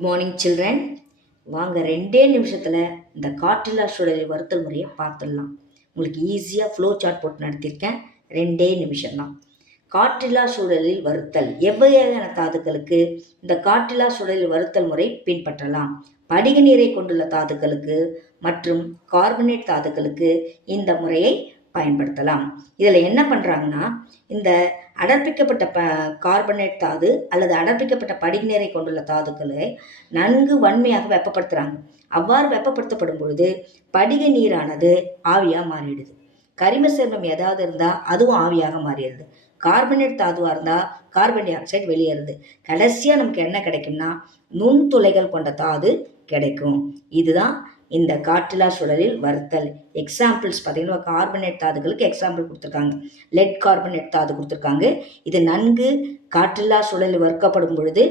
Good morning children. வாங்க 2 நிமிஷத்தில் இந்த காற்றில்லா சூழலில் வறுத்தல் முறையை பார்த்துடலாம். உங்களுக்கு ஈஸியாக ஃப்ளோ சார்ட் போட்டு நடத்தியிருக்கேன். 2 நிமிஷம்தான். காற்றில்லா சூழலில் வறுத்தல் எவ்வகையான தாதுக்களுக்கு இந்த காற்றில்லா சூழலில் வறுத்தல் முறை பின்பற்றலாம்? படிக நீரை கொண்டுள்ள தாதுக்களுக்கு மற்றும் கார்பனேட் தாதுக்களுக்கு இந்த முறையை பயன்படுத்தலாம். இதில் என்ன பண்ணுறாங்கன்னா, இந்த அடர்ப்பிக்கப்பட்ட கார்பனேட் தாது அல்லது அடர்ப்பிக்கப்பட்ட படிநீரை கொண்டுள்ள தாதுக்களை நன்கு வன்மையாக வெப்பப்படுத்துகிறாங்க. அவ்வாறு வெப்பப்படுத்தப்படும் பொழுது படிக நீரானது ஆவியாக மாறிடுது. கரிம சேர்மம் ஏதாவது இருந்தால் அதுவும் ஆவியாக மாறிடுது. கார்பனேட் தாதுவாக இருந்தால் கார்பன் டை ஆக்சைடு வெளியேறுது. கடைசியாக நமக்கு என்ன கிடைக்கும்னா நுண்துளைகள் கொண்ட தாது கிடைக்கும். இதுதான் இந்த காற்றில்லா சூழலில் வறுத்தல். எக்ஸாம்பிள்ஸ் பார்த்தீங்கன்னா கார்பனேட் தாதுகளுக்கு எக்ஸாம்பிள் கொடுத்துருக்காங்க. லெட் கார்பனேட் தாது கொடுத்துருக்காங்க. இது நன்கு காற்றில்லா சூழலில் வறுக்கப்படும் பொழுது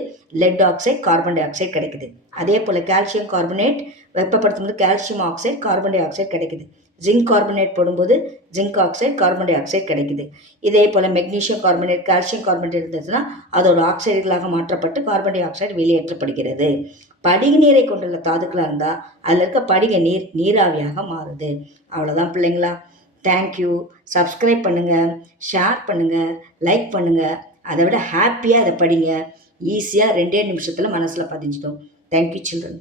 let oxide carbon di oxide கிடைக்குது. அதே போல் கால்சியம் கார்பனேட் வெப்பப்படுத்தும் போது calcium oxide carbon di oxide கிடைக்குது. ஜிங்க் கார்பனேட் போடும்போது zinc oxide carbon di oxide கிடைக்குது. இதே போல் மெக்னீஷியம் கார்பனேட் கால்சியம் கார்பனேட் இருந்ததுன்னா அதோட ஆக்சைடுகளாக மாற்றப்பட்டு கார்பன் டை ஆக்சைடு வெளியேற்றப்படுகிறது. படிக நீரை கொண்டுள்ள தாதுக்களாக இருந்தால் அதில் இருக்க படிக நீர் நீராவியாக மாறுது. அவ்வளோதான் பிள்ளைங்களா. தேங்க்யூ. சப்ஸ்கிரைப் பண்ணுங்கள், ஷேர் பண்ணுங்கள், லைக் பண்ணுங்கள். அதை விட ஹாப்பியாக அதை படிங்க. ஈஸியாக 2 நிமிஷத்தில் மனசில் பதிஞ்சிடும். Thank you children.